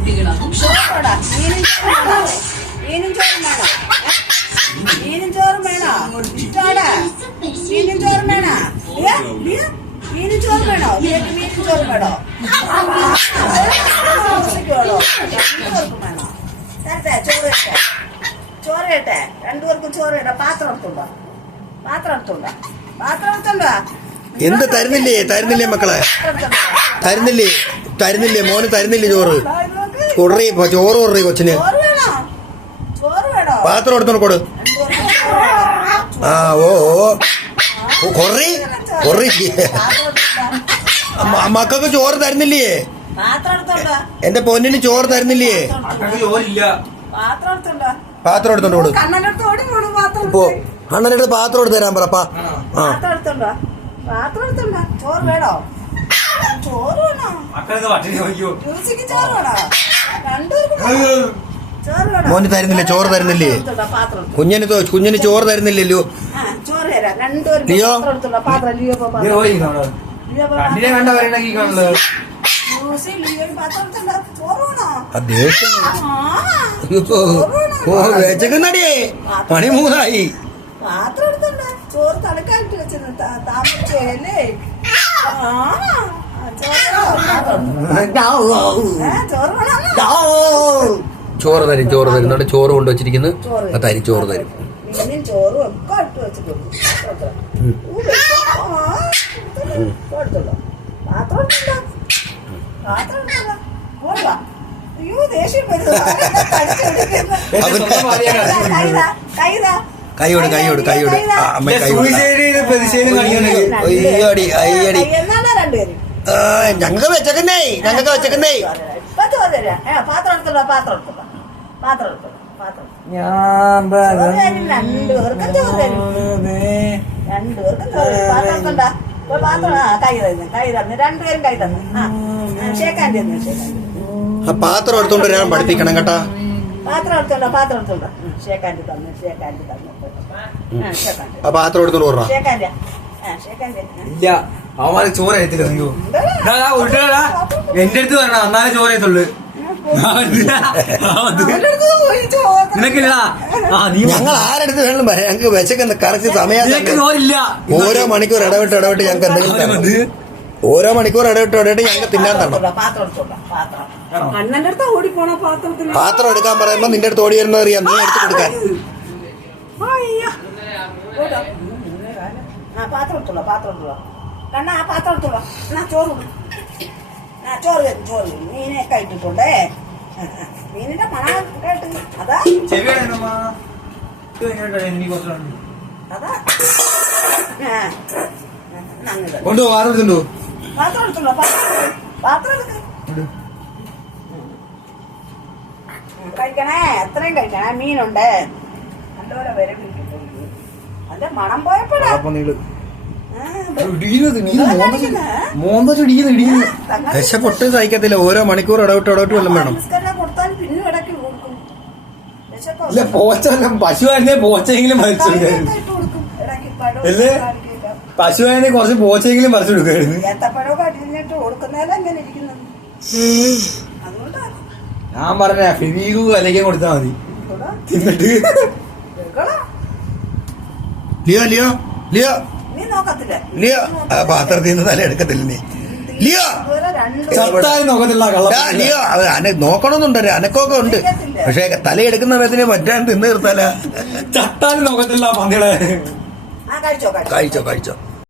കുട്ടികളാകും. ചോറോടാ മീനും ചോറും വേണോ. മീനും ചോറും വേണോ. മീനും ചോറും വേണോ? ഇഷ്ടോടാ മീനും ചോറും വേണോ? മീനും ചോറും വേണോ? നിനക്ക് മീനും ചോറും വേണോ? ഉച്ചയ്ക്ക് വേണോ? രണ്ടുപേർക്കും വേണോ തരട്ടെ. ചോറ് കേട്ടെ ചോറ് ഇട്ടെ രണ്ടുപേർക്കും ചോറ് കേട്ടോ പാത്രം എടുത്തുണ്ടോ പാത്രം എടുത്തുണ്ടോ പാത്രം എടുത്തുണ്ടോ എന്ത് തരുന്നില്ലേ? തരുന്നില്ലേ മക്കളെ? തരുന്നില്ലേ? തരുന്നില്ലേ? മോന് തരുന്നില്ലേ ചോറ്? കൊറേ ചോറ് കൊറേ കൊച്ചിന്. പാത്രം എടുത്തോണ്ട് കൊടു? ആ ഓ ഓ കൊറി കൊറേ. മക്കൾക്ക് ചോറ് തരുന്നില്ലേ? എന്റെ പൊന്നിന് ചോറ് തരുന്നില്ലേ? പാത്രം എടുത്തോണ്ടോ കൊടു. ഇപ്പോ എടുത്ത്. അണ്ണനെടുത്ത് പാത്രം എടുത്ത് തരാൻ പറപ്പാ ആ. ചോറ് വേണോ? ചോറ് വേണോ? മോന് തരുന്നില്ലേ? ചോറ് തരുന്നില്ലേ? കുഞ്ഞിന് തോ- കുഞ്ഞിന് ചോറ് തരുന്നില്ലല്ലോ ലിയോ? പാത്രം പണി മൂന്നായി. പാത്രം എടുത്തോണ്ടോ ചോറ് തണുക്കായിട്ട് വെച്ചത് താമസിച്ചല്ലേ ആ. ചോറ് തരും ചോറ് തരും. എന്നിട്ട് ചോറ് കൊണ്ടുവച്ചിരിക്കുന്നു. തരും ചോറ് തരും. ചോറും ഒക്കെ ഇട്ട് വെച്ചിട്ടുണ്ട്. കൈയോട്. കൈയോട് കൈയോട്. അമ്മ കൈയോട് അയ്യടി അയ്യടി. കൈ എന്നാണ് രണ്ടുപേരും ആ, ഞങ്ങക്ക് വെച്ചേക്കുന്നേ ഞങ്ങൾക്ക് വെച്ചേക്കുന്നേ പാത്രം എടുത്തോണ്ട് പാത്രം പാത്രം ഞാൻ പാത്രം എടുത്തോണ്ടാ? വരാൻ പഠിപ്പിക്കണം കേട്ടാ. പാത്രം എടുത്തോണ്ടോ പാത്രം എടുത്തോണ്ടോ? ഷേക്കാന്റെ തന്നു ഷേക്കാന്റെ തന്നു. ആ പാത്രം എടുത്തോണ്ട് പോറാ ഷേക്കാന്റെ ആ ഷേക്കാന്റെ ഇല്ല. അവന്മാർക്ക് ചോര എത്തില്ല അയ്യോ. ഉരുട്ടാ എന്റെ അടുത്ത് വരണ എന്നാലേ ചോര എത്തുള്ളു നിനക്കില്ലടാ. ഞങ്ങൾ ആരെടുത്ത് വേണം പറയാം. ഞങ്ങൾക്ക് വിശക്കുന്ന കറക്റ്റ് സമയം ഓരോ മണിക്കൂർ ഇടവിട്ട് ഇടവിട്ട് ഞങ്ങൾക്ക് എന്തെങ്കിലും തരണം. ഓരോ മണിക്കൂർ ഇടവിട്ട് ഇടവിട്ട് ഞങ്ങൾക്ക് തിന്നാൻ തരണം. പാത്രം എടുത്തോണ്ടോ പാത്രം. അണ്ണന്റെ അടുത്ത് ഓടിപ്പോണ പാത്രത്തിൽ പാത്രം എടുക്കാൻ പറയുമ്പോ നിന്റെ അടുത്ത് ഓടി വരുന്നത് അറിയാം. നീ എടുത്ത് കൊടുക്കാൻ. അയ്യോ. ഓടോ. ആ പാത്രം പാത്രം കണ്ണ ആ പാത്രം എടുത്തോളൂ. എന്നാ ചോറ്. ആ ചോറ് തരും ചോറ് തരും മീനൊക്കെ ഇട്ടിട്ടുണ്ടേ. മീനിന്റെ മണം കേട്ട് അതാ. അതാ. ആ. എന്നാ അങ്ങ് തരാം. കൊണ്ടുപോ ആരും എടുത്തുണ്ടോ പാത്രം എടുത്തോളൂ പാത്രം എടുക്ക്. പാത്രം കഴിക്കണേ. എത്രയും കഴിക്കണേ. മീനുണ്ട്. നല്ലപോലെ വരെ അതിന്റെ മണം പോയപ്പോഴാ. വിശപ്പൊട്ട് സഹിക്കത്തില്ല. ഓരോ മണിക്കൂർ ഇടവിട്ട് ഇടവിട്ട് വല്ലതും വേണം. ഇല്ല പോച്ചല്ല പശു തന്നെ പോച്ചെങ്കിലും മരിച്ചു അല്ലേ ഇട്ട് കൊടുക്കും? ഇടയ്ക്ക് പഴവും ഇല്ലേ? കാണിക്കുക. പശു തന്നെ കുറച്ച് പോച്ചെങ്കിലും മരിച്ചു കൊടുക്കായിരുന്നു. ഞാൻ പറഞ്ഞ ഫിനീകു അല്ലെങ്കിൽ കൊടുത്താൽ മതി. തിന്നിട്ട്. Leo Leo Leo. ലിയോ ആ പാത്രത്തിൽ നിന്ന് തല എടുക്കത്തില്ല നീ. ലിയോ! ചത്തായി നോക്കത്തില്ല കള്ളം ലിയോ അന നോക്കണമെന്നുണ്ട് ഒരു അനക്കമൊക്കെ ഉണ്ട്. പക്ഷെ തലയെടുക്കുന്ന വേദന പറ്റാൻ തിന്നു തീർത്താല. ചത്താലും നോക്കത്തില്ല പന്നികളെ ആ കഴിച്ചോ കഴിച്ചോ. കഴിച്ചോ കഴിച്ചോ.